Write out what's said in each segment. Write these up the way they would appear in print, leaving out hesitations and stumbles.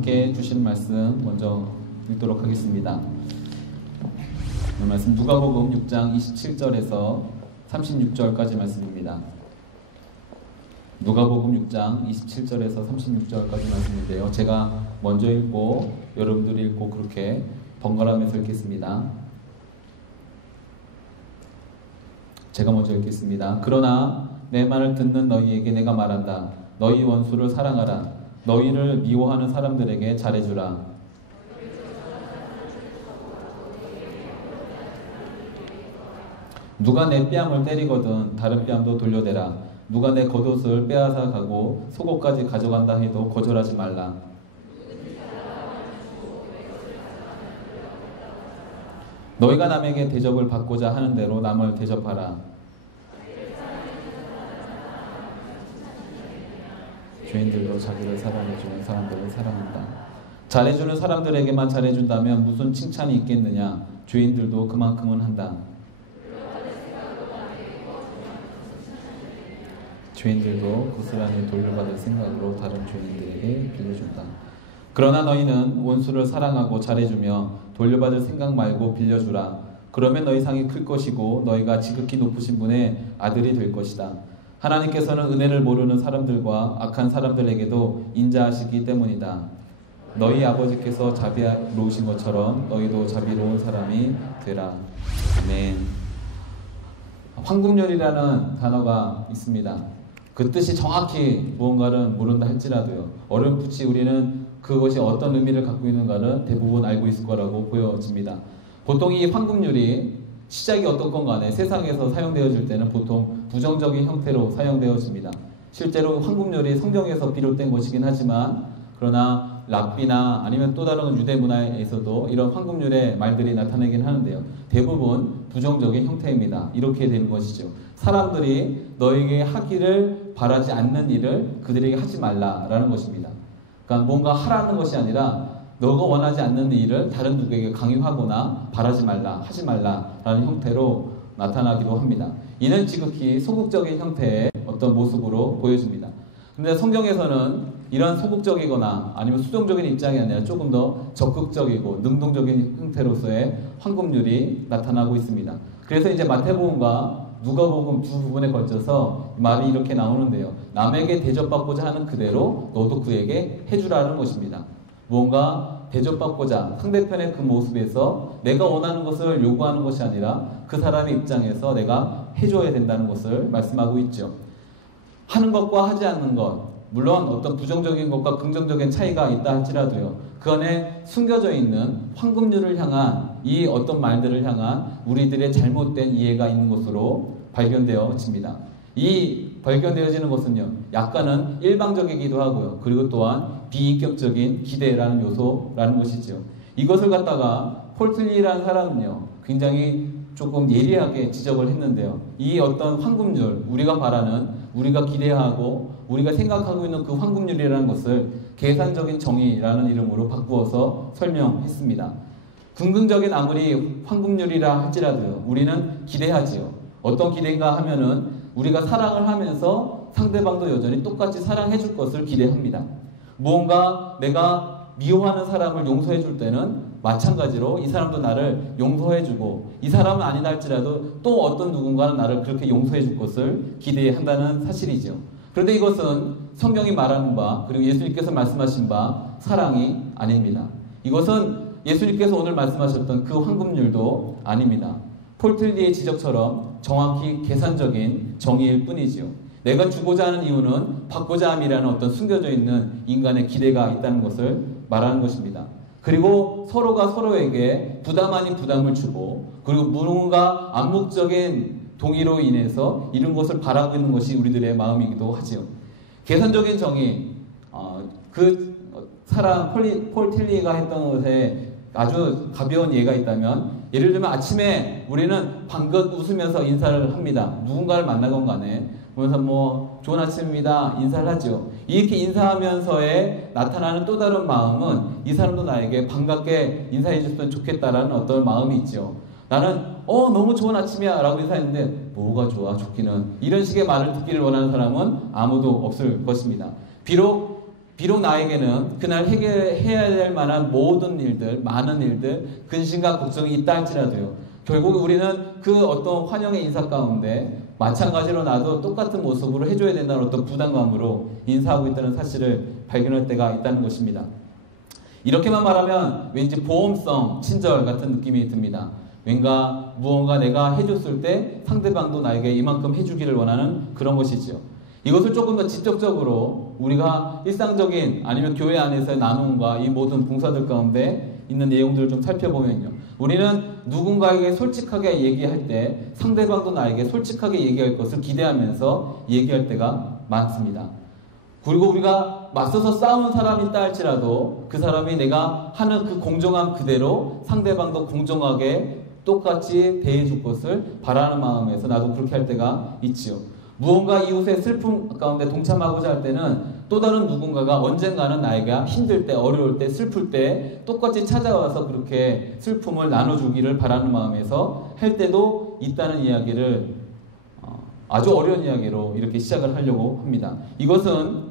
함께 주신 말씀 먼저 읽도록 하겠습니다. 오늘 말씀 누가복음 6장 27절에서 36절까지 말씀입니다. 누가복음 6장 27절에서 36절까지 말씀인데요. 제가 먼저 읽고 여러분들이 읽고 그렇게 번갈아가면서 읽겠습니다. 제가 먼저 읽겠습니다. 그러나 내 말을 듣는 너희에게 내가 말한다. 너희 원수를 사랑하라. 너희를 미워하는 사람들에게 잘해주라. 누가 내 뺨을 때리거든 다른 뺨도 돌려대라. 누가 내 겉옷을 빼앗아 가고 속옷까지 가져간다 해도 거절하지 말라. 너희가 남에게 대접을 받고자 하는 대로 남을 대접하라. 죄인들도 자기를 사랑해주는 사람들을 사랑한다. 잘해주는 사람들에게만 잘해준다면 무슨 칭찬이 있겠느냐. 죄인들도 그만큼은 한다. 죄인들도 고스란히 돌려받을 생각으로 다른 죄인들에게 빌려준다. 그러나 너희는 원수를 사랑하고 잘해주며 돌려받을 생각 말고 빌려주라. 그러면 너희 상이 클 것이고 너희가 지극히 높으신 분의 아들이 될 것이다. 하나님께서는 은혜를 모르는 사람들과 악한 사람들에게도 인자하시기 때문이다. 너희 아버지께서 자비로우신 것처럼 너희도 자비로운 사람이 되라. 아멘. 황금률이라는 단어가 있습니다. 그 뜻이 정확히 무언가를 모른다 할지라도요, 어렴풋이 우리는 그것이 어떤 의미를 갖고 있는가를 대부분 알고 있을 거라고 보여집니다. 보통 이 황금률이 시작이 어떤 건 간에 세상에서 사용되어질 때는 보통 부정적인 형태로 사용되어집니다. 실제로 황금률이 성경에서 비롯된 것이긴 하지만, 그러나 랍비나 아니면 또 다른 유대 문화에서도 이런 황금률의 말들이 나타나긴 하는데요. 대부분 부정적인 형태입니다. 이렇게 되는 것이죠. 사람들이 너에게 하기를 바라지 않는 일을 그들에게 하지 말라라는 것입니다. 그러니까 뭔가 하라는 것이 아니라 너가 원하지 않는 일을 다른 누구에게 강요하거나 바라지 말라, 하지 말라라는 형태로 나타나기도 합니다. 이는 지극히 소극적인 형태의 어떤 모습으로 보여집니다. 근데 성경에서는 이런 소극적이거나 아니면 수동적인 입장이 아니라 조금 더 적극적이고 능동적인 형태로서의 황금률이 나타나고 있습니다. 그래서 이제 마태복음과 누가복음 두 부분에 걸쳐서 말이 이렇게 나오는데요. 남에게 대접받고자 하는 그대로 너도 그에게 해주라는 것입니다. 무언가 대접받고자 상대편의 그 모습에서 내가 원하는 것을 요구하는 것이 아니라 그 사람의 입장에서 내가 해줘야 된다는 것을 말씀하고 있죠. 하는 것과 하지 않는 것, 물론 어떤 부정적인 것과 긍정적인 차이가 있다 할지라도요, 그 안에 숨겨져 있는 황금률을 향한 이 어떤 말들을 향한 우리들의 잘못된 이해가 있는 것으로 발견되어집니다. 이 발견되어지는 것은요, 약간은 일방적이기도 하고요, 그리고 또한 비인격적인 기대라는 요소라는 것이죠. 이것을 갖다가 폴 틸리라는 사람은요, 굉장히 조금 예리하게 지적을 했는데요. 이 어떤 황금률, 우리가 바라는, 우리가 기대하고 우리가 생각하고 있는 그 황금률이라는 것을 계산적인 정의라는 이름으로 바꾸어서 설명했습니다. 긍정적인 아무리 황금률이라 할지라도요, 우리는 기대하지요. 어떤 기대인가 하면은 우리가 사랑을 하면서 상대방도 여전히 똑같이 사랑해 줄 것을 기대합니다. 무언가 내가 미워하는 사람을 용서해 줄 때는 마찬가지로 이 사람도 나를 용서해 주고, 이 사람은 아니다 할지라도 또 어떤 누군가는 나를 그렇게 용서해 줄 것을 기대한다는 사실이죠. 그런데 이것은 성경이 말하는 바, 그리고 예수님께서 말씀하신 바 사랑이 아닙니다. 이것은 예수님께서 오늘 말씀하셨던 그 황금률도 아닙니다. 폴 틸리의 지적처럼 정확히 계산적인 정의일 뿐이지요. 내가 주고자 하는 이유는 받고자 함이라는 어떤 숨겨져 있는 인간의 기대가 있다는 것을 말하는 것입니다. 그리고 서로가 서로에게 부담 아닌 부담을 주고, 그리고 무언가 암묵적인 동의로 인해서 이런 것을 바라고 있는 것이 우리들의 마음이기도 하지요. 계산적인 정의, 그 사람 폴 틸리가 했던 것에 아주 가벼운 예가 있다면, 예를 들면 아침에 우리는 방긋 웃으면서 인사를 합니다. 누군가를 만나건 간에 그래서 뭐 좋은 아침입니다 인사를 하죠. 이렇게 인사하면서에 나타나는 또 다른 마음은 이 사람도 나에게 반갑게 인사해 줬으면 좋겠다라는 어떤 마음이 있죠. 나는 너무 좋은 아침이야 라고 인사했는데 뭐가 좋아 좋기는, 이런 식의 말을 듣기를 원하는 사람은 아무도 없을 것입니다. 비록 비록 나에게는 그날 해결해야 될 만한 모든 일들, 많은 일들, 근심과 걱정이 있다 할지라도요. 결국 우리는 그 어떤 환영의 인사 가운데 마찬가지로 나도 똑같은 모습으로 해줘야 된다는 어떤 부담감으로 인사하고 있다는 사실을 발견할 때가 있다는 것입니다. 이렇게만 말하면 왠지 보험성 친절 같은 느낌이 듭니다. 무언가 내가 해줬을 때 상대방도 나에게 이만큼 해주기를 원하는 그런 것이죠. 이것을 조금 더 직접적으로 우리가 일상적인 아니면 교회 안에서의 나눔과 이 모든 봉사들 가운데 있는 내용들을 좀 살펴보면요. 우리는 누군가에게 솔직하게 얘기할 때 상대방도 나에게 솔직하게 얘기할 것을 기대하면서 얘기할 때가 많습니다. 그리고 우리가 맞서서 싸우는 사람이 있다 할지라도 그 사람이 내가 하는 그 공정함 그대로 상대방도 공정하게 똑같이 대해줄 것을 바라는 마음에서 나도 그렇게 할 때가 있지요. 무언가 이웃의 슬픔 가운데 동참하고자 할 때는 또 다른 누군가가 언젠가는 나에게 힘들 때, 어려울 때, 슬플 때 똑같이 찾아와서 그렇게 슬픔을 나눠주기를 바라는 마음에서 할 때도 있다는 이야기를 아주 어려운 이야기로 이렇게 시작을 하려고 합니다. 이것은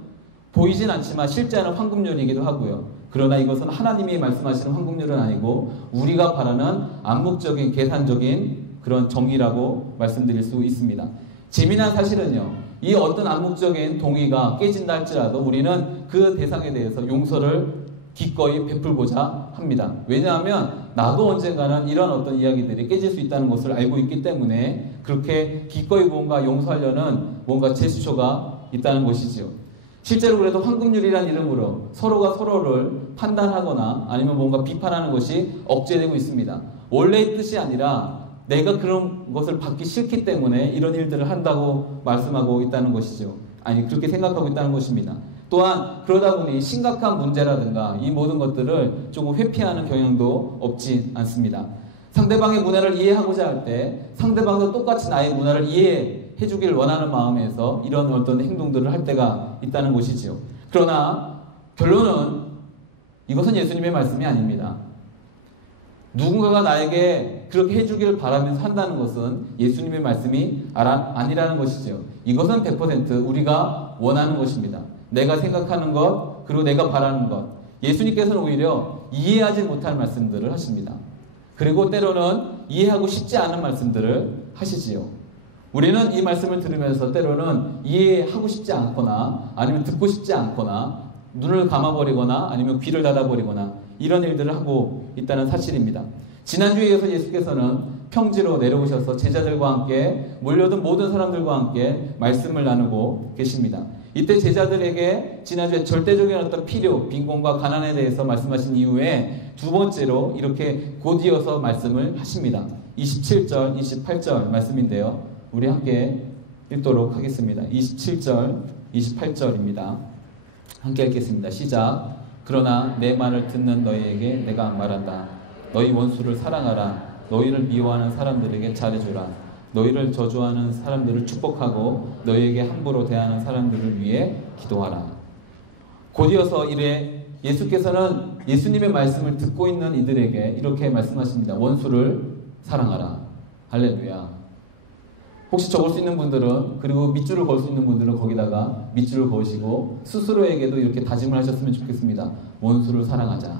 보이진 않지만 실제는 황금률이기도 하고요. 그러나 이것은 하나님이 말씀하시는 황금률은 아니고 우리가 바라는 암묵적인 계산적인 그런 정의라고 말씀드릴 수 있습니다. 재미난 사실은요, 이 어떤 암묵적인 동의가 깨진다 할지라도 우리는 그 대상에 대해서 용서를 기꺼이 베풀고자 합니다. 왜냐하면 나도 언젠가는 이런 어떤 이야기들이 깨질 수 있다는 것을 알고 있기 때문에 그렇게 기꺼이 뭔가 용서하려는 뭔가 제스처가 있다는 것이지요. 실제로 그래도 황금률이라는 이름으로 서로가 서로를 판단하거나 아니면 뭔가 비판하는 것이 억제되고 있습니다. 원래의 뜻이 아니라 내가 그런 것을 받기 싫기 때문에 이런 일들을 한다고 말씀하고 있다는 것이죠. 아니, 그렇게 생각하고 있다는 것입니다. 또한 그러다 보니 심각한 문제라든가 이 모든 것들을 조금 회피하는 경향도 없지 않습니다. 상대방의 문화를 이해하고자 할 때 상대방도 똑같이 나의 문화를 이해해 주길 원하는 마음에서 이런 어떤 행동들을 할 때가 있다는 것이지요. 그러나 결론은 이것은 예수님의 말씀이 아닙니다. 누군가가 나에게 그렇게 해주기를 바라면서 한다는 것은 예수님의 말씀이 아니라는 것이죠. 이것은 100% 우리가 원하는 것입니다. 내가 생각하는 것, 그리고 내가 바라는 것. 예수님께서는 오히려 이해하지 못할 말씀들을 하십니다. 그리고 때로는 이해하고 싶지 않은 말씀들을 하시지요. 우리는 이 말씀을 들으면서 때로는 이해하고 싶지 않거나 아니면 듣고 싶지 않거나 눈을 감아버리거나 아니면 귀를 닫아버리거나 이런 일들을 하고 있다는 사실입니다. 지난주에 이어서 예수께서는 평지로 내려오셔서 제자들과 함께 몰려든 모든 사람들과 함께 말씀을 나누고 계십니다. 이때 제자들에게 지난주에 절대적인 어떤 필요, 빈곤과 가난에 대해서 말씀하신 이후에 두 번째로 이렇게 곧이어서 말씀을 하십니다. 27절, 28절 말씀인데요. 우리 함께 읽도록 하겠습니다. 27절, 28절입니다. 함께 읽겠습니다. 시작. 그러나 내 말을 듣는 너희에게 내가 말한다. 너희 원수를 사랑하라. 너희를 미워하는 사람들에게 잘해주라. 너희를 저주하는 사람들을 축복하고 너희에게 함부로 대하는 사람들을 위해 기도하라. 곧이어서 이래 예수께서는 예수님의 말씀을 듣고 있는 이들에게 이렇게 말씀하십니다. 원수를 사랑하라. 할렐루야. 혹시 적을 수 있는 분들은, 그리고 밑줄을 걸 수 있는 분들은 거기다가 밑줄을 그으시고 스스로에게도 이렇게 다짐을 하셨으면 좋겠습니다. 원수를 사랑하자.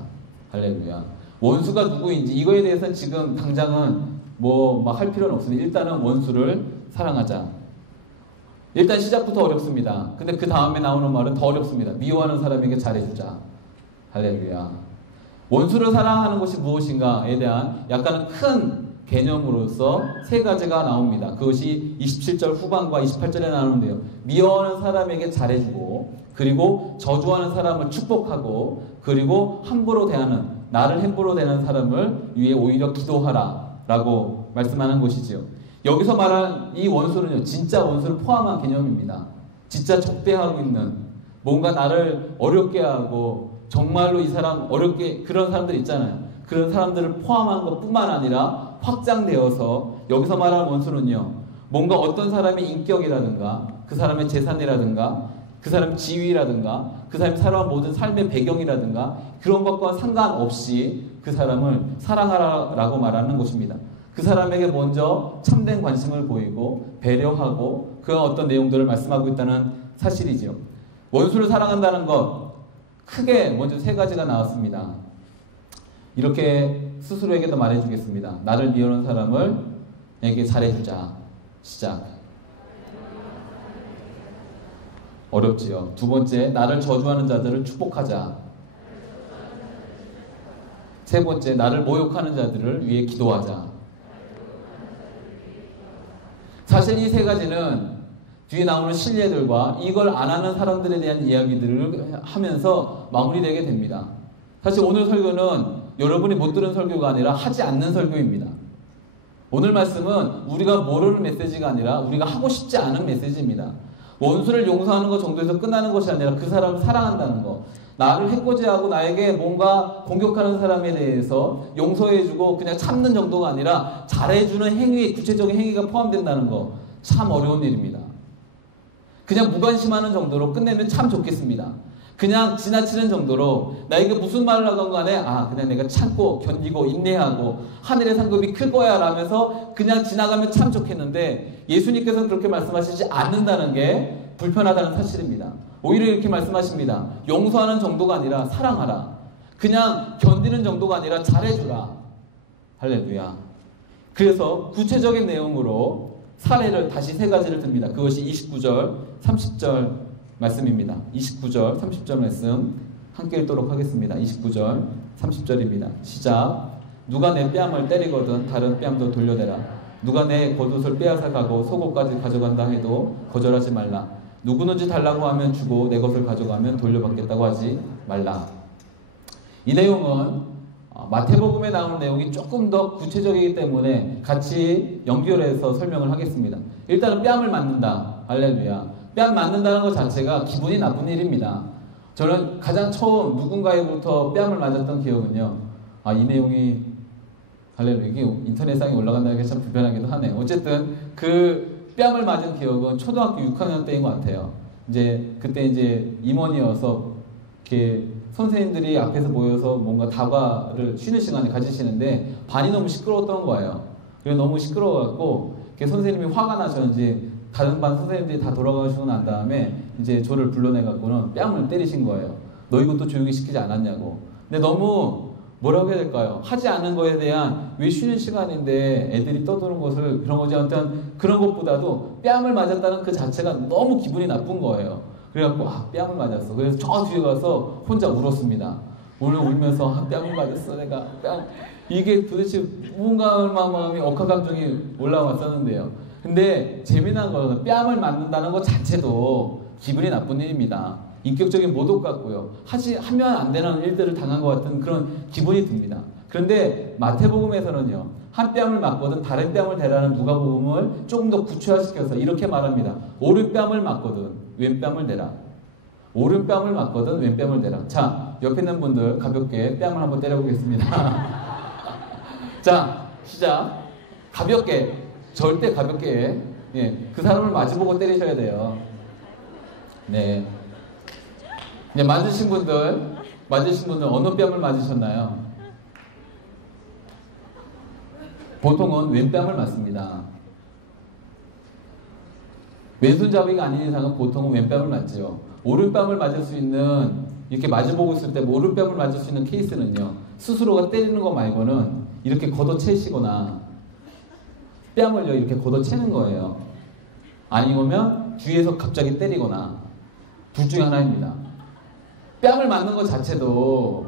할렐루야. 원수가 누구인지 이거에 대해서는 지금 당장은 뭐 막 할 필요는 없습니다. 일단은 원수를 사랑하자. 일단 시작부터 어렵습니다. 근데 그 다음에 나오는 말은 더 어렵습니다. 미워하는 사람에게 잘해주자. 할렐루야. 원수를 사랑하는 것이 무엇인가에 대한 약간은 큰 개념으로서 세 가지가 나옵니다. 그것이 27절 후반과 28절에 나오는데요. 미워하는 사람에게 잘해주고, 그리고 저주하는 사람을 축복하고, 그리고 함부로 대하는, 나를 함부로 대하는 사람을 위해 오히려 기도하라 라고 말씀하는 것이지요. 여기서 말한 이 원수는요, 진짜 원수를 포함한 개념입니다. 진짜 적대하고 있는, 뭔가 나를 어렵게 하고 정말로 이 사람 어렵게, 그런 사람들 있잖아요. 그런 사람들을 포함한 것뿐만 아니라 확장되어서 여기서 말하는 원수는요, 뭔가 어떤 사람의 인격이라든가 그 사람의 재산이라든가 그 사람의 지위라든가 그 사람이 살아온 모든 삶의 배경이라든가 그런 것과 상관없이 그 사람을 사랑하라고 말하는 것입니다. 그 사람에게 먼저 참된 관심을 보이고 배려하고 그 어떤 내용들을 말씀하고 있다는 사실이죠. 원수를 사랑한다는 것, 크게 먼저 세 가지가 나왔습니다. 이렇게 스스로에게도 말해주겠습니다. 나를 미워하는 사람을 내게 잘해주자. 시작. 어렵지요. 두 번째, 나를 저주하는 자들을 축복하자. 세 번째, 나를 모욕하는 자들을 위해 기도하자. 사실 이 세 가지는 뒤에 나오는 신뢰들과 이걸 안 하는 사람들에 대한 이야기들을 하면서 마무리되게 됩니다. 사실 오늘 설교는 여러분이 못 들은 설교가 아니라 하지 않는 설교입니다. 오늘 말씀은 우리가 모르는 메시지가 아니라 우리가 하고 싶지 않은 메시지입니다. 원수를 용서하는 것 정도에서 끝나는 것이 아니라 그 사람을 사랑한다는 것. 나를 해코지하고 나에게 뭔가 공격하는 사람에 대해서 용서해주고 그냥 참는 정도가 아니라 잘해주는 행위, 구체적인 행위가 포함된다는 거. 참 어려운 일입니다. 그냥 무관심하는 정도로 끝내면 참 좋겠습니다. 그냥 지나치는 정도로 나에게 무슨 말을 하건 간에 그냥 내가 참고 견디고 인내하고 하늘의 상급이 클 거야 라면서 그냥 지나가면 참 좋겠는데 예수님께서는 그렇게 말씀하시지 않는다는 게 불편하다는 사실입니다. 오히려 이렇게 말씀하십니다. 용서하는 정도가 아니라 사랑하라. 그냥 견디는 정도가 아니라 잘해주라. 할렐루야. 그래서 구체적인 내용으로 사례를 다시 세 가지를 듭니다. 그것이 29절, 30절 말씀입니다. 29절, 30절 말씀 함께 읽도록 하겠습니다. 29절, 30절입니다. 시작. 누가 내 뺨을 때리거든 다른 뺨도 돌려대라. 누가 내 겉옷을 빼앗아 가고 속옷까지 가져간다 해도 거절하지 말라. 누구든지 달라고 하면 주고 내 것을 가져가면 돌려받겠다고 하지 말라. 이 내용은 마태복음에 나오는 내용이 조금 더 구체적이기 때문에 같이 연결해서 설명을 하겠습니다. 일단은 뺨을 맞는다. 할렐루야. 뺨 맞는다는 것 자체가 기분이 나쁜 일입니다. 저는 가장 처음 누군가에부터 뺨을 맞았던 기억은요. 이 내용이 할렐루야. 이게 인터넷상에 올라간다는 게 참 불편하기도 하네요. 어쨌든 그 뺨을 맞은 기억은 초등학교 6학년 때인 것 같아요. 그때 임원이어서 이렇게 선생님들이 앞에서 모여서 뭔가 다과를 쉬는 시간에 가지시는데 반이 너무 시끄러웠던 거예요. 그래서 너무 시끄러워갖고 선생님이 화가 나셨는지 다른 반 선생님들이 다 돌아가시고 난 다음에 저를 불러내갖고는 뺨을 때리신 거예요. 너 이것도 조용히 시키지 않았냐고. 근데 너무 뭐라고 해야 될까요? 하지 않은 거에 대한 왜 쉬는 시간인데 애들이 떠드는 것을 그런 거지. 아무튼 그런 것보다도 뺨을 맞았다는 그 자체가 너무 기분이 나쁜 거예요. 그래갖고 뺨을 맞았어. 그래서 저 뒤에 가서 혼자 울었습니다. 오늘 울면서 뺨을 맞았어 내가. 이게 도대체 무언가 마음이 억하 감정이 올라왔었는데요. 근데 재미난 거는 뺨을 맞는다는 것 자체도 기분이 나쁜 일입니다. 인격적인 모독 같고요. 하면 안 되는 일들을 당한 것 같은 그런 기분이 듭니다. 그런데 마태복음에서는요. 한 뺨을 맞거든 다른 뺨을 대라는 누가복음을 조금 더 구체화시켜서 이렇게 말합니다. 오른뺨을 맞거든 왼뺨을 대라. 오른뺨을 맞거든 왼뺨을 대라. 자, 옆에 있는 분들 가볍게 뺨을 한번 때려보겠습니다. 자, 시작. 가볍게, 절대 가볍게. 그 사람을 마주보고 때리셔야 돼요. 네. 이제 맞으신 분들 어느 뺨을 맞으셨나요? 보통은 왼뺨을 맞습니다. 왼손잡이가 아닌 이상은 보통은 왼뺨을 맞죠. 오른뺨을 맞을 수 있는, 이렇게 마주보고 있을 때 오른뺨을 맞을 수 있는 케이스는요, 스스로가 때리는 거 말고는 이렇게 걷어채시거나 뺨을요 이렇게 걷어채는 거예요. 아니면 뒤에서 갑자기 때리거나 둘 중에 하나입니다. 뺨을 맞는 것 자체도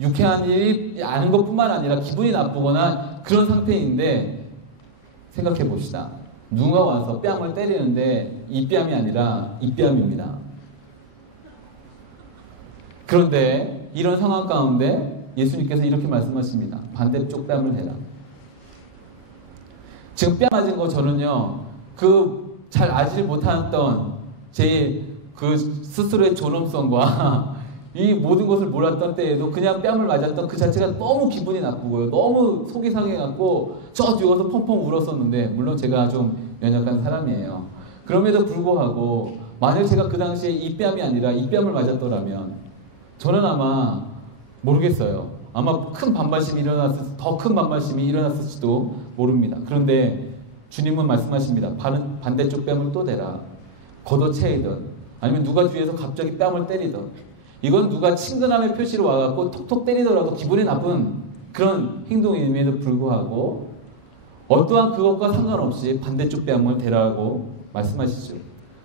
유쾌한 일이 아닌 것뿐만 아니라 기분이 나쁘거나 그런 상태인데, 생각해 봅시다. 누가 와서 뺨을 때리는데 이 뺨이 아니라 이 뺨입니다. 그런데 이런 상황 가운데 예수님께서 이렇게 말씀하십니다. 반대쪽 뺨을 대라. 지금 뺨 맞은 거 저는요, 잘 알지 못했던 제 스스로의 존엄성과 이 모든 것을 몰랐던 때에도 그냥 뺨을 맞았던 그 자체가 너무 기분이 나쁘고요. 너무 속이 상해갖고 저 뒤에 가서 펑펑 울었었는데, 물론 제가 좀 연약한 사람이에요. 그럼에도 불구하고 만약 제가 그 당시에 이 뺨이 아니라 이 뺨을 맞았더라면 저는 아마 모르겠어요. 아마 큰 반발심이 더 큰 반발심이 일어났을지도 모릅니다. 그런데 주님은 말씀하십니다. 반대쪽 뺨을 또 대라. 걷어채이든 아니면 누가 뒤에서 갑자기 뺨을 때리든 이건 누가 친근함의 표시로 와갖고 톡톡 때리더라도 기분이 나쁜 그런 행동임에도 불구하고 어떠한 그것과 상관없이 반대쪽 뺨을 대라고 말씀하시죠.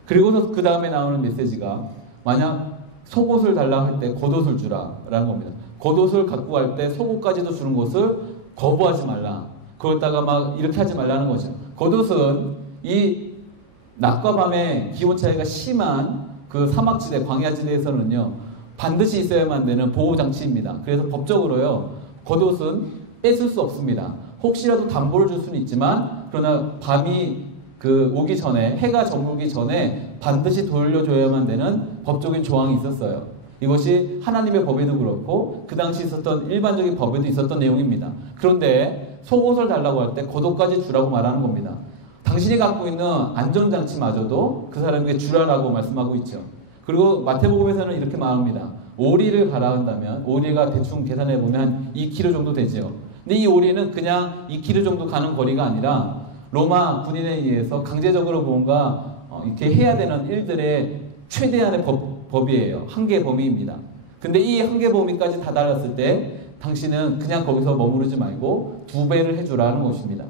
그리고서 그 다음에 나오는 메시지가 만약 속옷을 달라고 할 때 겉옷을 주라 라는 겁니다. 겉옷을 갖고 갈 때 속옷까지도 주는 것을 거부하지 말라. 그러다가 막 이렇게 하지 말라는 거죠. 겉옷은 이 낮과 밤의 기온 차이가 심한 그 사막지대, 광야지대에서는요 반드시 있어야만 되는 보호장치입니다. 그래서 법적으로요 겉옷은 뺏을 수 없습니다. 혹시라도 담보를 줄 수는 있지만 그러나 밤이 오기 전에, 해가 저물기 전에 반드시 돌려줘야만 되는 법적인 조항이 있었어요. 이것이 하나님의 법에도 그렇고 그 당시 있었던 일반적인 법에도 있었던 내용입니다. 그런데 속옷을 달라고 할 때 겉옷까지 주라고 말하는 겁니다. 당신이 갖고 있는 안전장치마저도 그 사람에게 주라라고 말씀하고 있죠. 그리고 마태복음에서는 이렇게 말합니다. 오리를 가라 한다면 오리가 대충 계산해 보면 한 2km 정도 되죠. 근데 이 오리는 그냥 2km 정도 가는 거리가 아니라 로마 군인에 의해서 강제적으로 뭔가 이렇게 해야 되는 일들의 최대한의 법이에요. 한계 범위입니다. 근데 이 한계 범위까지 다다랐을 때 당신은 그냥 거기서 머무르지 말고 2배를 해주라는 것입니다.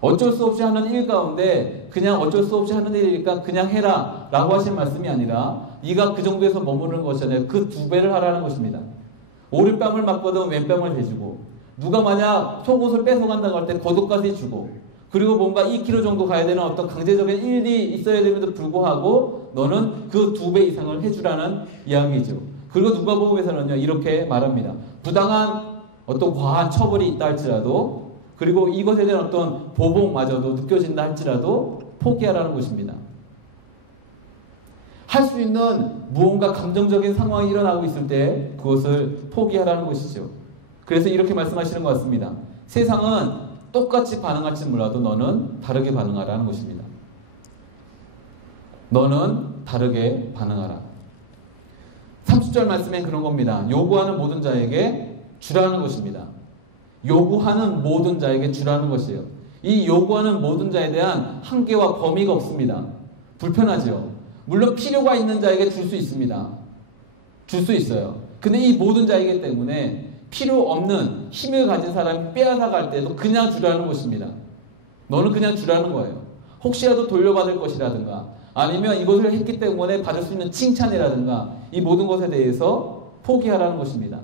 어쩔 수 없이 하는 일 가운데 그냥 어쩔 수 없이 하는 일이니까 그냥 해라 라고 하신 말씀이 아니라 네가 그 정도에서 머무르는 것이 아니라 그 2배를 하라는 것입니다. 오른뺨을 맞거든 왼뺨을 대주고 누가 만약 속옷을 뺏어간다고 할 때 겉옷까지 주고 그리고 뭔가 2km 정도 가야 되는 어떤 강제적인 일이 있어야 됨에도 불구하고 너는 그 2배 이상을 해주라는 이야기죠. 그리고 누가복음에서는요 이렇게 말합니다. 부당한 어떤 과한 처벌이 있다 할지라도 그리고 이것에 대한 어떤 보복마저도 느껴진다 할지라도 포기하라는 것입니다. 할 수 있는 무언가 감정적인 상황이 일어나고 있을 때 그것을 포기하라는 것이죠. 그래서 이렇게 말씀하시는 것 같습니다. 세상은 똑같이 반응할지 몰라도 너는 다르게 반응하라는 것입니다. 너는 다르게 반응하라. 30절 말씀엔 그런 겁니다. 요구하는 모든 자에게 주라는 것입니다. 요구하는 모든 자에게 주라는 것이에요. 이 요구하는 모든 자에 대한 한계와 범위가 없습니다. 불편하죠. 물론 필요가 있는 자에게 줄 수 있습니다. 줄 수 있어요. 근데 이 모든 자이기 때문에 필요 없는 힘을 가진 사람이 빼앗아 갈 때도 그냥 주라는 것입니다. 너는 그냥 주라는 거예요. 혹시라도 돌려받을 것이라든가 아니면 이것을 했기 때문에 받을 수 있는 칭찬이라든가 이 모든 것에 대해서 포기하라는 것입니다.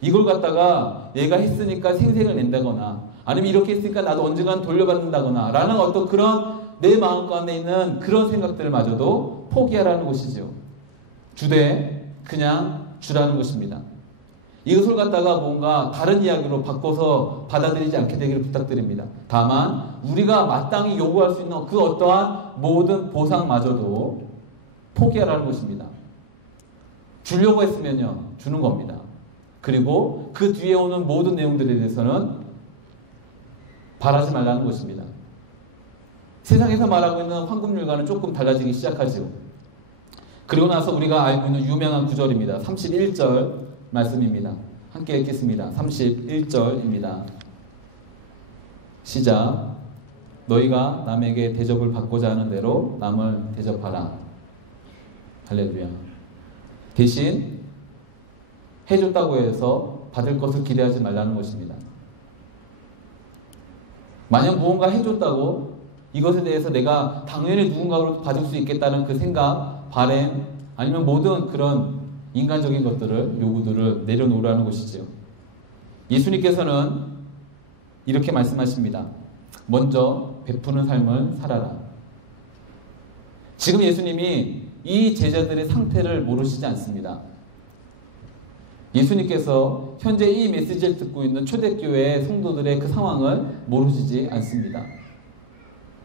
이걸 갖다가 얘가 했으니까 생색을 낸다거나 아니면 이렇게 했으니까 나도 언젠간 돌려받는다거나 라는 어떤 그런 내 마음 가운데 있는 그런 생각들을 마저도 포기하라는 것이죠. 주되 그냥 주라는 것입니다. 이것을 갖다가 뭔가 다른 이야기로 바꿔서 받아들이지 않게 되기를 부탁드립니다. 다만 우리가 마땅히 요구할 수 있는 그 어떠한 모든 보상마저도 포기하라는 것입니다. 주려고 했으면요 주는 겁니다. 그리고 그 뒤에 오는 모든 내용들에 대해서는 바라지 말라는 것입니다. 세상에서 말하고 있는 황금률과는 조금 달라지기 시작하죠. 그리고 나서 우리가 알고 있는 유명한 구절입니다. 31절 말씀입니다. 함께 읽겠습니다. 31절입니다. 시작. 너희가 남에게 대접을 받고자 하는 대로 남을 대접하라. 할렐루야. 대신 해줬다고 해서 받을 것을 기대하지 말라는 것입니다. 만약 무언가 해줬다고 이것에 대해서 내가 당연히 누군가로 받을 수 있겠다는 그 생각, 바램 아니면 모든 그런 인간적인 것들을 요구들을 내려놓으라는 것이죠. 예수님께서는 이렇게 말씀하십니다. 먼저 베푸는 삶을 살아라. 지금 예수님이 이 제자들의 상태를 모르시지 않습니다. 예수님께서 현재 이 메시지를 듣고 있는 초대교회 성도들의 그 상황을 모르시지 않습니다.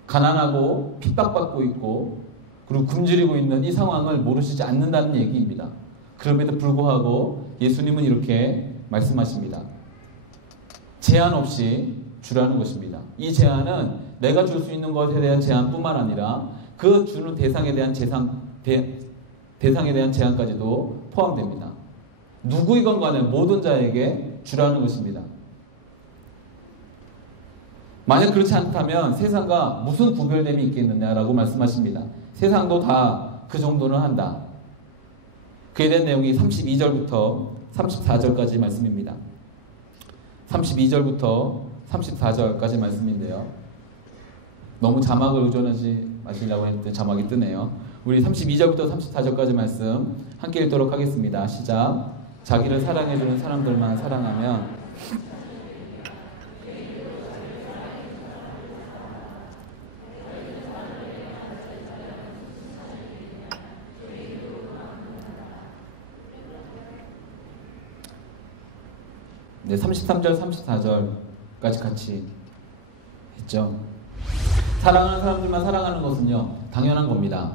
가난하고 핍박받고 있고 그리고 굶주리고 있는 이 상황을 모르시지 않는다는 얘기입니다. 그럼에도 불구하고 예수님은 이렇게 말씀하십니다. 제한 없이 주라는 것입니다. 이 제한은 내가 줄 수 있는 것에 대한 제한뿐만 아니라 그 주는 대상에 대한 대상에 대한 제한까지도 포함됩니다. 누구이건 간에 모든 자에게 주라는 것입니다. 만약 그렇지 않다면 세상과 무슨 구별됨이 있겠느냐라고 말씀하십니다. 세상도 다 그 정도는 한다. 그에 대한 내용이 32절부터 34절까지 말씀입니다. 32절부터 34절까지 말씀인데요. 너무 자막을 의존하지 마시려고 했는데 자막이 뜨네요. 우리 32절부터 34절까지 말씀 함께 읽도록 하겠습니다. 시작. 자기를 사랑해주는 사람들만 사랑하면 네, 33절, 34절까지 같이 했죠. 사랑하는 사람들만 사랑하는 것은요, 당연한 겁니다.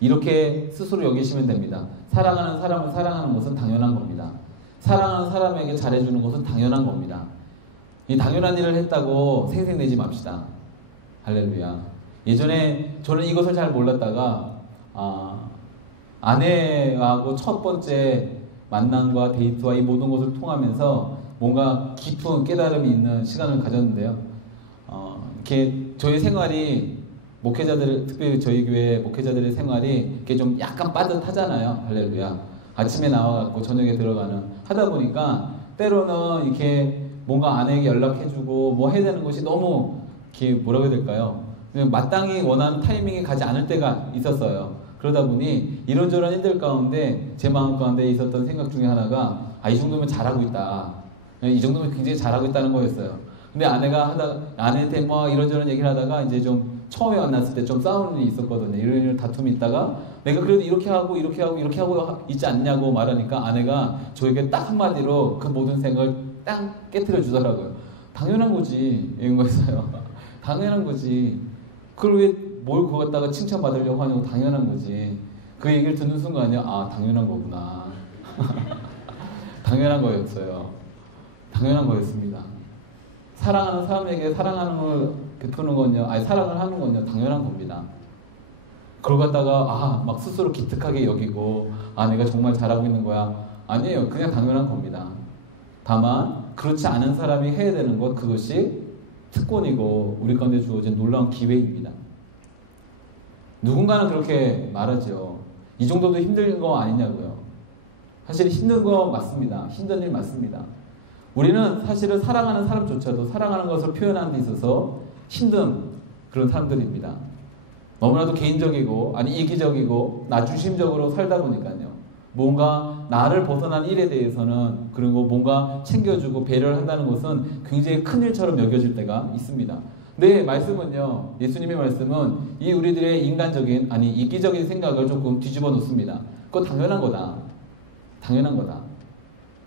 이렇게 스스로 여기시면 됩니다. 사랑하는 사람을 사랑하는 것은 당연한 겁니다. 사랑하는 사람에게 잘해주는 것은 당연한 겁니다. 이 당연한 일을 했다고 생색내지 맙시다. 할렐루야. 예전에 저는 이것을 잘 몰랐다가 아내하고 첫 번째 만남과 데이트와 이 모든 것을 통하면서 뭔가 깊은 깨달음이 있는 시간을 가졌는데요. 이렇게 저희 생활이 목회자들, 특별히 저희 교회 목회자들의 생활이 이렇게 좀 약간 빠듯하잖아요. 할렐루야. 아침에 나와갖고 저녁에 들어가는 하다 보니까 때로는 이렇게 뭔가 아내에게 연락해주고 뭐 해야 되는 것이 너무 이렇게 뭐라고 해야 될까요? 마땅히 원하는 타이밍에 가지 않을 때가 있었어요. 그러다 보니 이런저런 일들 가운데 제 마음 가운데 있었던 생각 중에 하나가 이 정도면 잘하고 있다. 이 정도면 굉장히 잘하고 있다는 거였어요. 근데 아내한테 뭐 이런저런 얘기를 하다가 이제 좀 처음에 만났을 때 좀 싸우는 일이 있었거든요. 이런 다툼이 있다가 내가 그래도 이렇게 하고 있지 않냐고 말하니까 아내가 저에게 딱 한마디로 그 모든 생각을 딱 깨트려 주더라고요. 당연한 거지. 이런 거였어요. 당연한 거지. 그걸 왜 뭘 그거 갖다가 칭찬받으려고 하냐고. 당연한 거지. 그 얘기를 듣는 순간에 당연한 거구나. 당연한 거였어요. 당연한 거였습니다. 사랑하는 사람에게 사랑하는 걸 베푸는 건요, 사랑을 하는 건요, 당연한 겁니다. 그걸 갖다가 막 스스로 기특하게 여기고 내가 정말 잘하고 있는 거야. 아니에요. 그냥 당연한 겁니다. 다만 그렇지 않은 사람이 해야 되는 것, 그것이 특권이고 우리 가운데 주어진 놀라운 기회입니다. 누군가는 그렇게 말하죠. 이 정도도 힘든 거 아니냐고요. 사실 힘든 거 맞습니다. 힘든 일 맞습니다. 우리는 사실은 사랑하는 사람조차도 사랑하는 것을 표현하는 데 있어서 힘든 그런 사람들입니다. 너무나도 개인적이고 이기적이고 나중심적으로 살다 보니까요. 뭔가 나를 벗어난 일에 대해서는, 그리고 뭔가 챙겨주고 배려를 한다는 것은 굉장히 큰 일처럼 여겨질 때가 있습니다. 네, 말씀은요, 예수님의 말씀은 이 우리들의 인간적인 이기적인 생각을 조금 뒤집어 놓습니다. 그거 당연한 거다. 당연한 거다.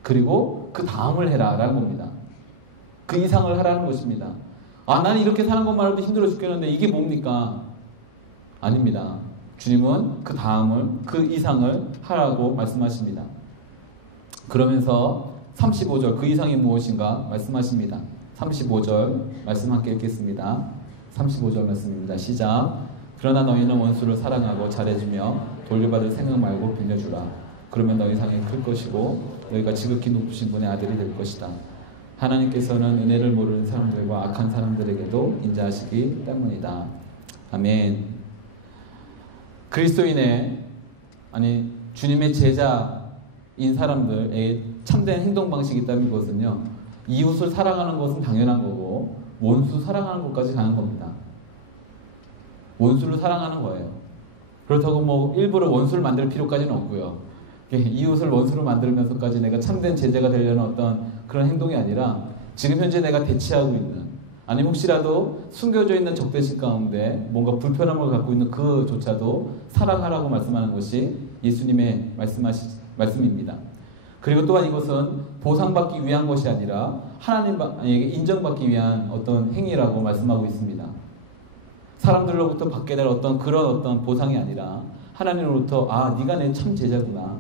그리고 그 다음을 해라 라는 겁니다. 그 이상을 하라는 것입니다. 나는 이렇게 사는 것만으로도 힘들어 죽겠는데 이게 뭡니까? 아닙니다. 주님은 그 다음을, 그 이상을 하라고 말씀하십니다. 그러면서 35절, 그 이상이 무엇인가 말씀하십니다. 35절 말씀 함께 읽겠습니다. 35절 말씀입니다. 시작. 그러나 너희는 원수를 사랑하고 잘해주며 돌려받을 생각 말고 빌려주라. 그러면 너희 상이 클 것이고 너희가 지극히 높으신 분의 아들이 될 것이다. 하나님께서는 은혜를 모르는 사람들과 악한 사람들에게도 인자하시기 때문이다. 아멘. 그리스도인의 주님의 제자인 사람들의 참된 행동 방식이 있다면 그것은요, 이웃을 사랑하는 것은 당연한 거고 원수 사랑하는 것까지 가는 겁니다. 원수를 사랑하는 거예요. 그렇다고 일부러 원수를 만들 필요까지는 없고요. 이웃을 원수로 만들면서까지 내가 참된 제자가 되려는 어떤 그런 행동이 아니라 지금 현재 내가 대치하고 있는, 아니면 혹시라도 숨겨져 있는 적대심 가운데 뭔가 불편함을 갖고 있는 그조차도 사랑하라고 말씀하는 것이 예수님의 말씀입니다. 그리고 또한 이것은 보상받기 위한 것이 아니라 하나님에게 인정받기 위한 어떤 행위라고 말씀하고 있습니다. 사람들로부터 받게 될 그런 어떤 보상이 아니라 하나님으로부터 네가 내 참 제자구나.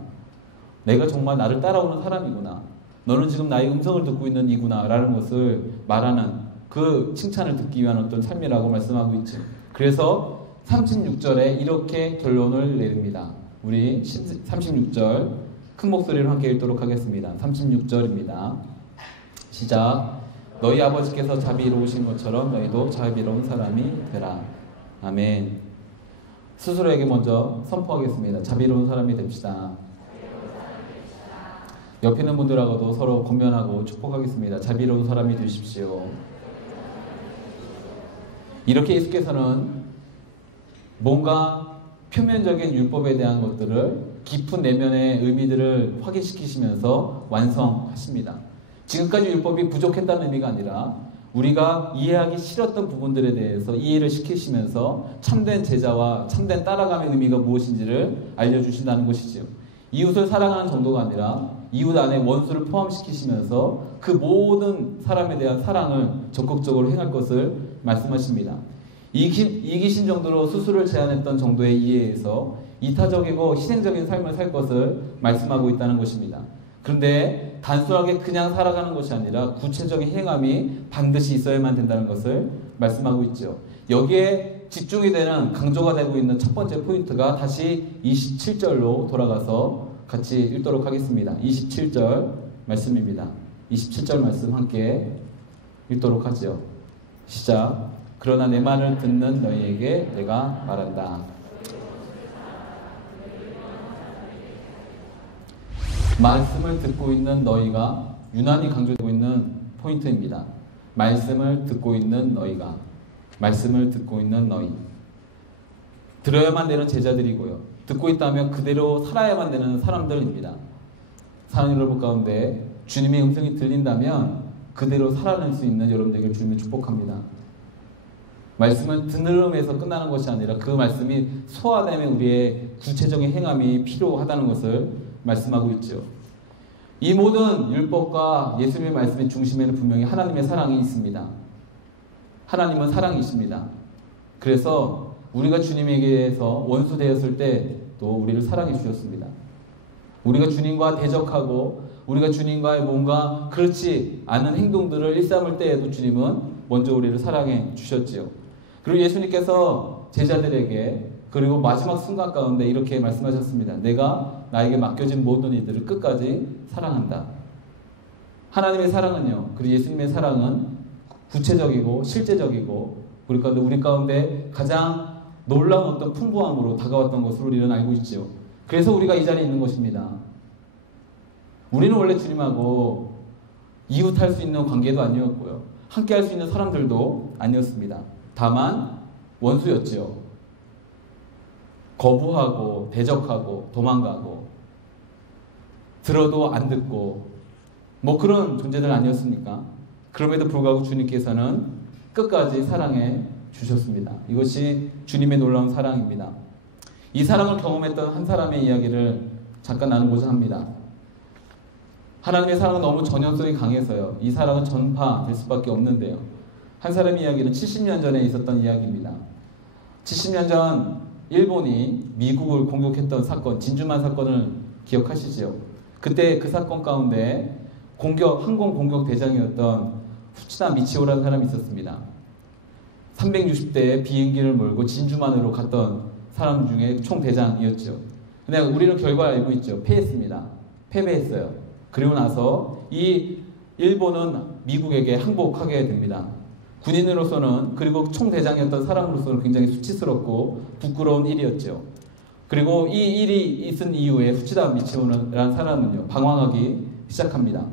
내가 정말 나를 따라오는 사람이구나. 너는 지금 나의 음성을 듣고 있는 이구나 라는 것을 말하는 그 칭찬을 듣기 위한 어떤 삶이라고 말씀하고 있죠. 그래서 36절에 이렇게 결론을 내립니다. 우리 36절 큰 목소리로 함께 읽도록 하겠습니다. 36절입니다. 시작. 너희 아버지께서 자비로우신 것처럼 너희도 자비로운 사람이 되라. 아멘. 스스로에게 먼저 선포하겠습니다. 자비로운 사람이 됩시다. 옆에 있는 분들하고도 서로 권면하고 축복하겠습니다. 자비로운 사람이 되십시오. 이렇게 예수께서는 뭔가 표면적인 율법에 대한 것들을 깊은 내면의 의미들을 확인시키시면서 완성하십니다. 지금까지 율법이 부족했다는 의미가 아니라 우리가 이해하기 싫었던 부분들에 대해서 이해를 시키시면서 참된 제자와 참된 따라감의 의미가 무엇인지를 알려주신다는 것이지요. 이웃을 사랑하는 정도가 아니라 이웃 안에 원수를 포함시키시면서 그 모든 사람에 대한 사랑을 적극적으로 행할 것을 말씀하십니다. 이기신 정도로 스스로를 제한했던 정도의 이해에서 이타적이고 희생적인 삶을 살 것을 말씀하고 있다는 것입니다. 그런데 단순하게 그냥 살아가는 것이 아니라 구체적인 행함이 반드시 있어야만 된다는 것을 말씀하고 있죠. 여기에 집중이 되는, 강조가 되고 있는 첫 번째 포인트가 다시 27절로 돌아가서 같이 읽도록 하겠습니다. 27절 말씀입니다. 27절 말씀 함께 읽도록 하죠. 시작. 그러나 내 말을 듣는 너희에게 내가 말한다. 말씀을 듣고 있는 너희가 유난히 강조되고 있는 포인트입니다. 말씀을 듣고 있는 너희가, 말씀을 듣고 있는 너희. 들어야만 되는 제자들이고요. 듣고 있다면 그대로 살아야만 되는 사람들입니다. 사랑하는 여러분 가운데 주님의 음성이 들린다면 그대로 살아낼 수 있는 여러분들에게 주님을 축복합니다. 말씀은 들음에서 끝나는 것이 아니라 그 말씀이 소화되면 우리의 구체적인 행함이 필요하다는 것을 말씀하고 있죠. 이 모든 율법과 예수님의 말씀의 중심에는 분명히 하나님의 사랑이 있습니다. 하나님은 사랑이십니다. 그래서 우리가 주님에게서 원수 되었을 때 또 우리를 사랑해 주셨습니다. 우리가 주님과 대적하고 우리가 주님과의 뭔가 그렇지 않은 행동들을 일삼을 때에도 주님은 먼저 우리를 사랑해 주셨지요. 그리고 예수님께서 제자들에게 그리고 마지막 순간 가운데 이렇게 말씀하셨습니다. 내가 나에게 맡겨진 모든 이들을 끝까지 사랑한다. 하나님의 사랑은요, 그리고 예수님의 사랑은 구체적이고 실제적이고 우리 가운데 가장 놀라운 어떤 풍부함으로 다가왔던 것을 우리는 알고 있죠. 그래서 우리가 이 자리에 있는 것입니다. 우리는 원래 주님하고 이웃할 수 있는 관계도 아니었고요. 함께 할 수 있는 사람들도 아니었습니다. 다만 원수였죠. 거부하고 대적하고 도망가고 들어도 안 듣고 뭐 그런 존재들 아니었습니까? 그럼에도 불구하고 주님께서는 끝까지 사랑해 주셨습니다. 이것이 주님의 놀라운 사랑입니다. 이 사랑을 경험했던 한 사람의 이야기를 잠깐 나누고자 합니다. 하나님의 사랑은 너무 전염성이 강해서요. 이 사랑은 전파될 수밖에 없는데요. 한 사람의 이야기는 70년 전에 있었던 이야기입니다. 70년 전 일본이 미국을 공격했던 사건, 진주만 사건을 기억하시죠? 그때 그 사건 가운데 항공 공격 대장이었던 후치다 미치오라는 사람이 있었습니다. 360대의 비행기를 몰고 진주만으로 갔던 사람 중에 총대장이었죠. 근데 우리는 결과를 알고 있죠. 패배했어요. 그리고 나서 이 일본은 미국에게 항복하게 됩니다. 군인으로서는 그리고 총대장이었던 사람으로서는 굉장히 수치스럽고 부끄러운 일이었죠. 그리고 이 일이 있은 이후에 후치다 미치오라는 사람은요, 방황하기 시작합니다.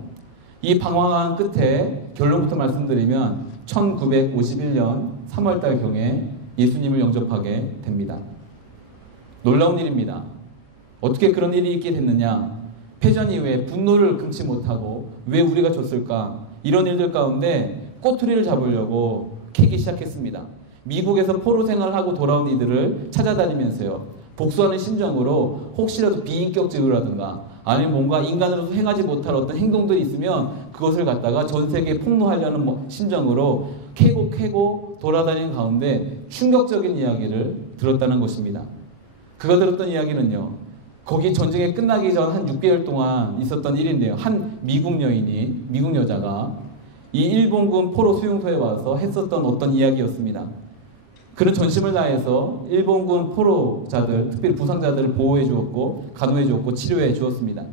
이 방황한 끝에 결론부터 말씀드리면 1951년 3월달경에 예수님을 영접하게 됩니다. 놀라운 일입니다. 어떻게 그런 일이 있게 됐느냐? 패전 이후에 분노를 금치 못하고 왜 우리가 졌을까? 이런 일들 가운데 꼬투리를 잡으려고 캐기 시작했습니다. 미국에서 포로 생활을 하고 돌아온 이들을 찾아다니면서요, 복수하는 심정으로 혹시라도 비인격적이라든가 아니면 뭔가 인간으로서 행하지 못할 어떤 행동들이 있으면 그것을 갖다가 전 세계에 폭로하려는 심정으로 캐고 돌아다니는 가운데 충격적인 이야기를 들었다는 것입니다. 그가 들었던 이야기는요, 거기 전쟁이 끝나기 전 한 6개월 동안 있었던 일인데요. 한 미국 여자가 이 일본군 포로 수용소에 와서 했었던 어떤 이야기였습니다. 그런 전심을 다해서 일본군 포로자들, 특별히 부상자들을 보호해 주었고 간호해 주었고 치료해 주었습니다.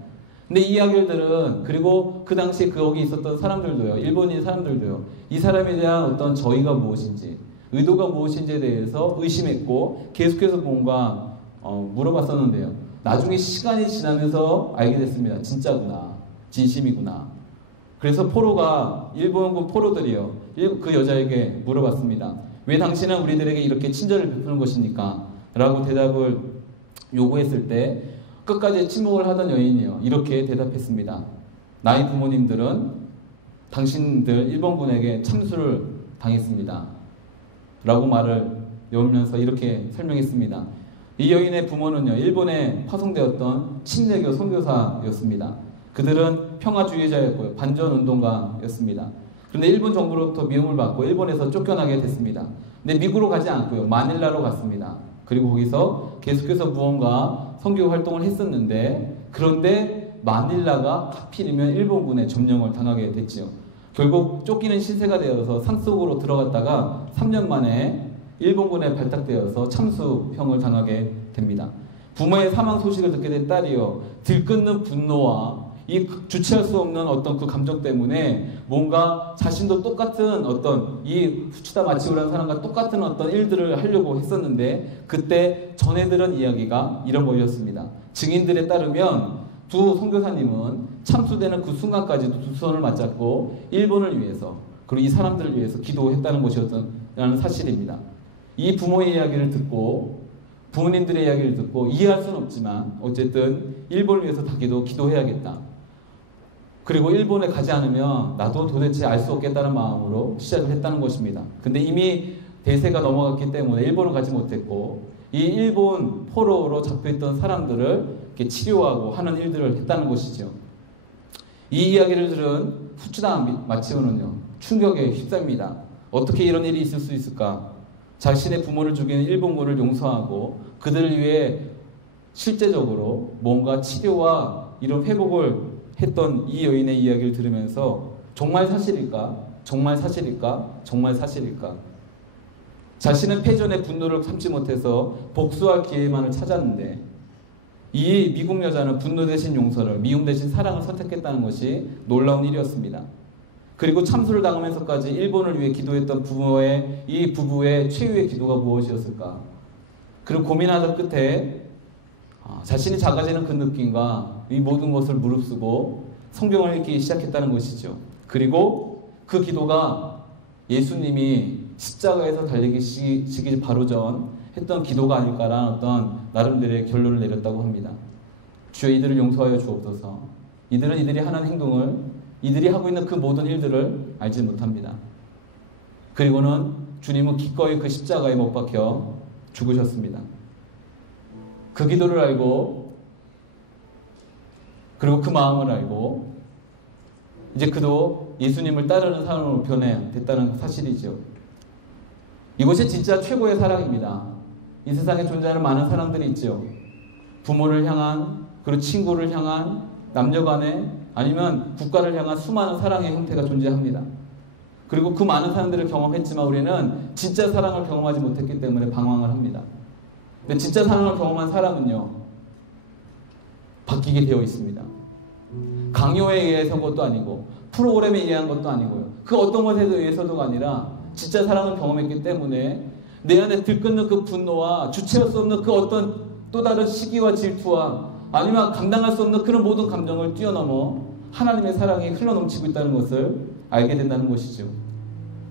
근데 이 이야기들은, 그리고 그 당시에 거기 있었던 사람들도요, 일본인 사람들도요, 이 사람에 대한 어떤 저의가 무엇인지, 의도가 무엇인지에 대해서 의심했고 계속해서 뭔가 물어봤었는데요. 나중에 시간이 지나면서 알게 됐습니다. 진짜구나. 진심이구나. 그래서 포로가 일본군 포로들이요. 그 여자에게 물어봤습니다. 왜 당신은 우리들에게 이렇게 친절을 베푸는 것입니까? 라고 대답을 요구했을 때 끝까지 침묵을 하던 여인이요. 이렇게 대답했습니다. 나의 부모님들은 당신들 일본군에게 참수를 당했습니다. 라고 말을 열면서 이렇게 설명했습니다. 이 여인의 부모는요, 일본에 파송되었던 침례교 선교사였습니다. 그들은 평화주의자였고요, 반전운동가였습니다. 그런데 일본 정부로부터 미움을 받고 일본에서 쫓겨나게 됐습니다. 근데 미국으로 가지 않고요, 마닐라로 갔습니다. 그리고 거기서 계속해서 무언가 선교 활동을 했었는데, 그런데 마닐라가 하필이면 일본군의 점령을 당하게 됐지요. 결국 쫓기는 신세가 되어서 산속으로 들어갔다가 3년 만에 일본군에 발탁되어서 참수형을 당하게 됩니다. 부모의 사망 소식을 듣게 된 딸이요, 들끓는 분노와 이 주체할 수 없는 어떤 그 감정 때문에 뭔가 자신도 똑같은 어떤 이 후치다 마치오라는 사람과 똑같은 어떤 일들을 하려고 했었는데, 그때 전해 들은 이야기가 이런 거였습니다. 증인들에 따르면 두 선교사님은 참수되는 그 순간까지도 두 손을 맞잡고 일본을 위해서, 그리고 이 사람들을 위해서 기도했다는 것이었다는 사실입니다. 이 부모의 이야기를 듣고, 부모님들의 이야기를 듣고 이해할 수는 없지만 어쨌든 일본을 위해서 기도해야겠다. 그리고 일본에 가지 않으면 나도 도대체 알 수 없겠다는 마음으로 시작을 했다는 것입니다. 근데 이미 대세가 넘어갔기 때문에 일본을 가지 못했고, 이 일본 포로로 잡혀있던 사람들을 이렇게 치료하고 하는 일들을 했다는 것이죠. 이 이야기를 들은 후치다 마치오는요, 충격에 휩싸입니다. 어떻게 이런 일이 있을 수 있을까? 자신의 부모를 죽인 일본군을 용서하고 그들을 위해 실제적으로 뭔가 치료와 이런 회복을 했던 이 여인의 이야기를 들으면서 정말 사실일까? 정말 사실일까? 정말 사실일까? 자신은 패전의 분노를 참지 못해서 복수할 기회만을 찾았는데, 이 미국 여자는 분노 대신 용서를, 미움 대신 사랑을 선택했다는 것이 놀라운 일이었습니다. 그리고 참수를 당하면서까지 일본을 위해 기도했던 이 부부의 최후의 기도가 무엇이었을까? 그리고 고민하던 끝에 자신이 작아지는 그 느낌과 이 모든 것을 무릅쓰고 성경을 읽기 시작했다는 것이죠. 그리고 그 기도가 예수님이 십자가에서 달리시기 바로 전 했던 기도가 아닐까라는 어떤 나름대로의 결론을 내렸다고 합니다. 주여 이들을 용서하여 주옵소서. 이들은 이들이 하는 행동을, 이들이 하고 있는 그 모든 일들을 알지 못합니다. 그리고는 주님은 기꺼이 그 십자가에 못 박혀 죽으셨습니다. 그 기도를 알고, 그리고 그 마음을 알고 이제 그도 예수님을 따르는 사람으로 변해됐다는 사실이죠. 이것이 진짜 최고의 사랑입니다. 이 세상에 존재하는 많은 사랑들이 있죠. 부모를 향한, 그리고 친구를 향한, 남녀 간에, 아니면 국가를 향한 수많은 사랑의 형태가 존재합니다. 그리고 그 많은 사람들을 경험했지만 우리는 진짜 사랑을 경험하지 못했기 때문에 방황을 합니다. 근데 진짜 사랑을 경험한 사람은요, 바뀌게 되어 있습니다. 강요에 의해서 것도 아니고 프로그램에 의한 것도 아니고요, 그 어떤 것에 의해서도 아니라 진짜 사랑을 경험했기 때문에 내 안에 들끓는 그 분노와 주체할 수 없는 그 어떤 또 다른 시기와 질투와 아니면 감당할 수 없는 그런 모든 감정을 뛰어넘어 하나님의 사랑이 흘러넘치고 있다는 것을 알게 된다는 것이죠.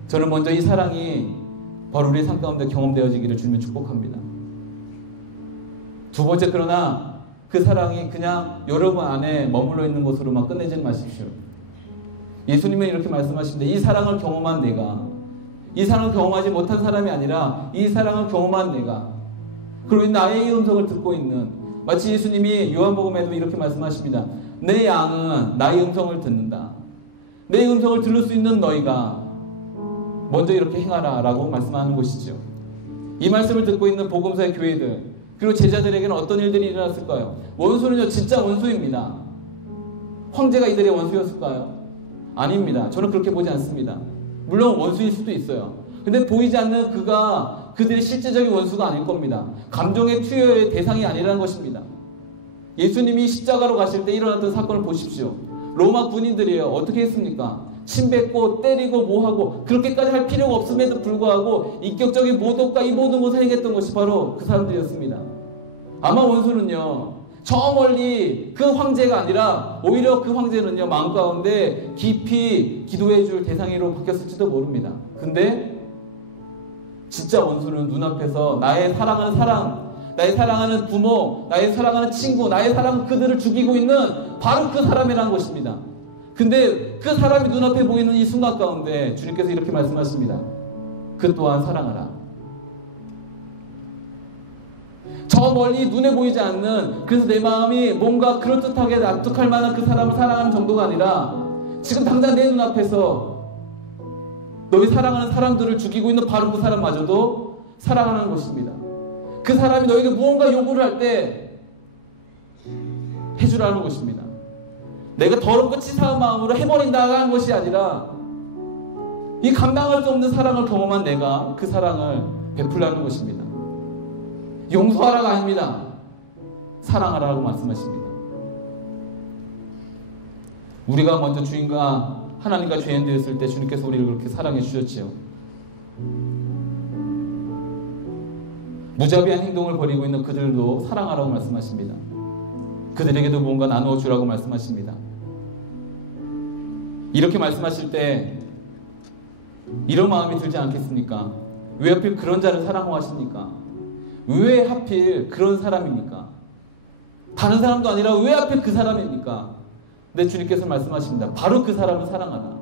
저는 먼저 이 사랑이 바로 우리의 삶 가운데 경험되어지기를 주님을 축복합니다. 두 번째, 그러나 그 사랑이 그냥 여러분 안에 머물러 있는 것으로만 끝내지 마십시오. 예수님은 이렇게 말씀하십니다. 이 사랑을 경험한 내가, 이 사랑을 경험하지 못한 사람이 아니라 이 사랑을 경험한 내가, 그리고 나의 음성을 듣고 있는, 마치 예수님이 요한복음에도 이렇게 말씀하십니다. 내 양은 나의 음성을 듣는다. 내 음성을 들을 수 있는 너희가 먼저 이렇게 행하라 라고 말씀하는 것이죠. 이 말씀을 듣고 있는 복음서의 교회들, 그리고 제자들에게는 어떤 일들이 일어났을까요? 원수는요, 진짜 원수입니다. 황제가 이들의 원수였을까요? 아닙니다. 저는 그렇게 보지 않습니다. 물론 원수일 수도 있어요. 근데 보이지 않는 그가 그들의 실제적인 원수가 아닐 겁니다. 감정의 투여의 대상이 아니라는 것입니다. 예수님이 십자가로 가실 때 일어났던 사건을 보십시오. 로마 군인들이에요. 어떻게 했습니까? 침뱉고 때리고 뭐하고 그렇게까지 할 필요가 없음에도 불구하고 인격적인 모독과 이 모든 것을 행했던 것이 바로 그 사람들이었습니다. 아마 원수는요, 저 멀리 그 황제가 아니라 오히려 그 황제는요, 마음 가운데 깊이 기도해 줄 대상으로 바뀌었을지도 모릅니다. 근데 진짜 원수는 눈앞에서 나의 사랑하는 사랑, 나의 사랑하는 부모, 나의 사랑하는 친구, 나의 사랑하는 그들을 죽이고 있는 바로 그 사람이라는 것입니다. 근데 그 사람이 눈앞에 보이는 이 순간 가운데 주님께서 이렇게 말씀하십니다. 그 또한 사랑하라. 저 멀리 눈에 보이지 않는, 그래서 내 마음이 뭔가 그럴듯하게 납득할 만한 그 사람을 사랑하는 정도가 아니라 지금 당장 내 눈앞에서 너희 사랑하는 사람들을 죽이고 있는 바로 그 사람마저도 사랑하는 것입니다. 그 사람이 너에게 무언가 요구를 할 때 해주라는 것입니다. 내가 더럽고 치사한 마음으로 해버린다는 것이 아니라 이 감당할 수 없는 사랑을 경험한 내가 그 사랑을 베풀라는 것입니다. 용서하라가 아닙니다. 사랑하라고 말씀하십니다. 우리가 먼저 주인과 하나님과 죄인 되었을 때 주님께서 우리를 그렇게 사랑해 주셨지요. 무자비한 행동을 벌이고 있는 그들도 사랑하라고 말씀하십니다. 그들에게도 뭔가 나누어 주라고 말씀하십니다. 이렇게 말씀하실 때 이런 마음이 들지 않겠습니까? 왜 하필 그런 자를 사랑하고 하십니까? 왜 하필 그런 사람입니까? 다른 사람도 아니라 왜 하필 그 사람입니까? 근데 주님께서 말씀하십니다. 바로 그 사람을 사랑하라.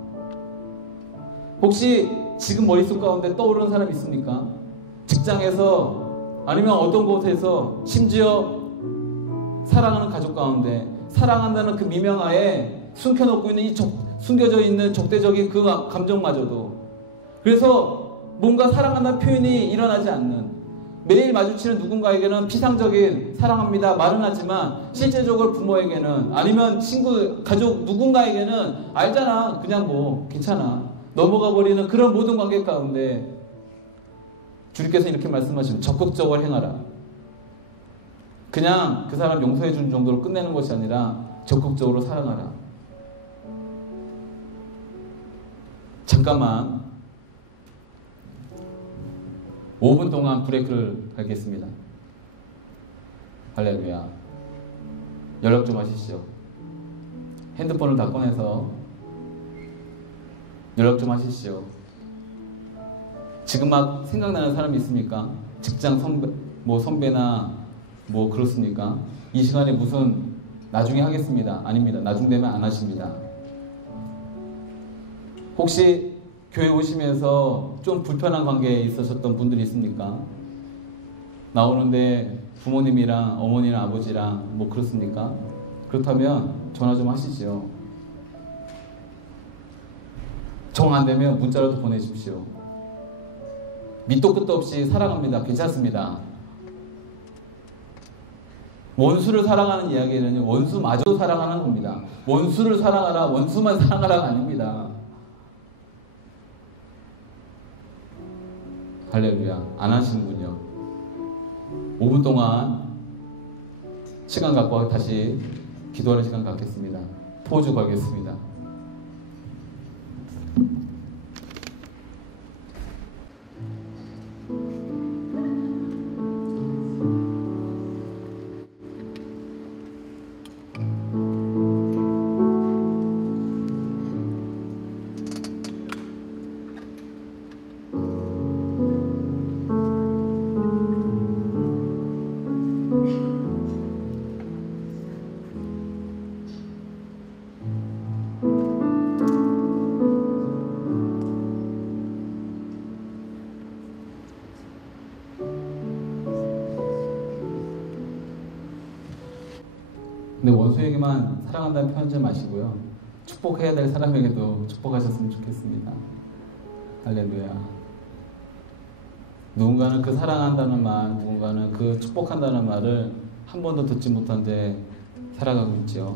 혹시 지금 머릿속 가운데 떠오르는 사람 있습니까? 직장에서 아니면 어떤 곳에서 심지어 사랑하는 가족 가운데 사랑한다는 그 미명하에 숨겨놓고 있는 숨겨져 있는 적대적인 그 감정마저도, 그래서 뭔가 사랑한다는 표현이 일어나지 않는, 매일 마주치는 누군가에게는 피상적인 사랑합니다 말은 하지만 실제적으로 부모에게는 아니면 친구, 가족 누군가에게는 알잖아, 그냥 뭐 괜찮아 넘어가 버리는 그런 모든 관계 가운데 주님께서 이렇게 말씀하시면 적극적으로 행하라. 그냥 그 사람 용서해 주는 정도로 끝내는 것이 아니라 적극적으로 사랑하라. 잠깐만 5분 동안 브레이크를 밟겠습니다. 할렐루야. 연락 좀 하시죠. 핸드폰을 다 꺼내서 연락 좀 하시죠. 지금 막 생각나는 사람이 있습니까? 직장 선배나 뭐 그렇습니까? 이 시간에 무슨 나중에 하겠습니다. 아닙니다. 나중 되면 안 하십니다. 혹시 교회 오시면서 좀 불편한 관계에 있으셨던 분들이 있습니까? 나오는데 부모님이랑 어머니랑 아버지랑 뭐 그렇습니까? 그렇다면 전화 좀 하시죠. 정 안 되면 문자라도 보내십시오. 밑도 끝도 없이 사랑합니다. 괜찮습니다. 원수를 사랑하는 이야기는 원수마저 사랑하는 겁니다. 원수를 사랑하라, 원수만 사랑하라가 아닙니다. 할렐루야. 안 하시는군요. 5분 동안 시간 갖고 다시 기도하는 시간 갖겠습니다. 포즈 걸겠습니다. 근데 원수에게만 사랑한다는 표현 좀 마시고요. 축복해야 될 사람에게도 축복하셨으면 좋겠습니다. 할렐루야. 누군가는 그 사랑한다는 말, 누군가는 그 축복한다는 말을 한 번도 듣지 못한 채 살아가고 있죠.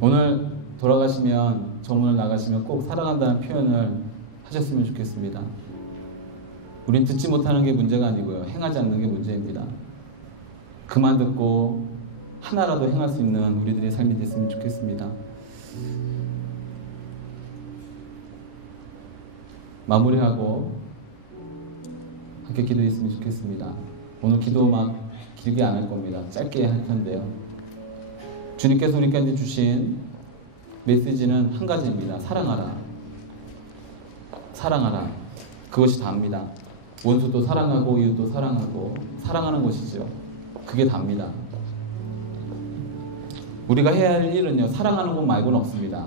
오늘 돌아가시면, 저문을 나가시면 꼭 사랑한다는 표현을 하셨으면 좋겠습니다. 우린 듣지 못하는 게 문제가 아니고요. 행하지 않는 게 문제입니다. 그만 듣고 하나라도 행할 수 있는 우리들의 삶이 됐으면 좋겠습니다. 마무리하고 함께 기도했으면 좋겠습니다. 오늘 기도 막 길게 안 할 겁니다. 짧게 할 텐데요. 주님께서 우리에게 주신 메시지는 한 가지입니다. 사랑하라. 사랑하라. 그것이 다입니다. 원수도 사랑하고 이웃도 사랑하고 사랑하는 것이죠. 그게 답니다. 우리가 해야 할 일은요, 사랑하는 것 말고는 없습니다.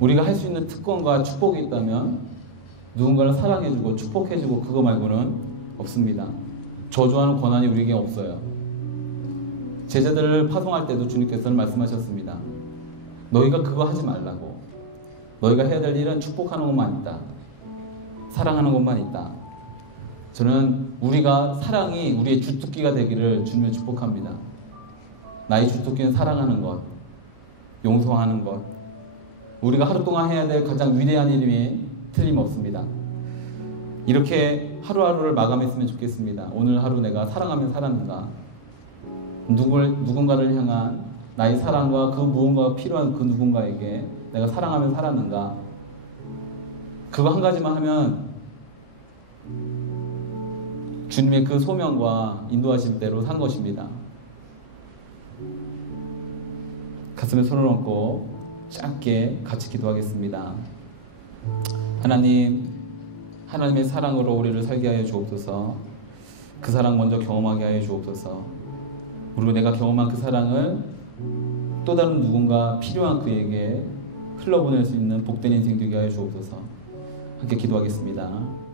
우리가 할 수 있는 특권과 축복이 있다면 누군가를 사랑해주고 축복해주고 그거 말고는 없습니다. 저주하는 권한이 우리에게 없어요. 제자들을 파송할 때도 주님께서는 말씀하셨습니다. 너희가 그거 하지 말라고. 너희가 해야 될 일은 축복하는 것만 있다. 사랑하는 것만 있다. 저는 우리가 사랑이 우리의 주특기가 되기를 주님을 축복합니다. 나의 주특기는 사랑하는 것, 용서하는 것. 우리가 하루 동안 해야 될 가장 위대한 일임이 틀림없습니다. 이렇게 하루하루를 마감했으면 좋겠습니다. 오늘 하루 내가 사랑하며 살았는가? 누군가를 향한 나의 사랑과 그 무언가가 필요한 그 누군가에게 내가 사랑하며 살았는가? 그거 한 가지만 하면 주님의 그 소명과 인도하심대로 산 것입니다. 가슴에 손을 얹고 짧게 같이 기도하겠습니다. 하나님, 하나님의 사랑으로 우리를 살게 하여 주옵소서. 그 사랑 먼저 경험하게 하여 주옵소서. 그리고 내가 경험한 그 사랑을 또 다른 누군가 필요한 그에게 흘러보낼 수 있는 복된 인생 되게 하여 주옵소서. 함께 기도하겠습니다.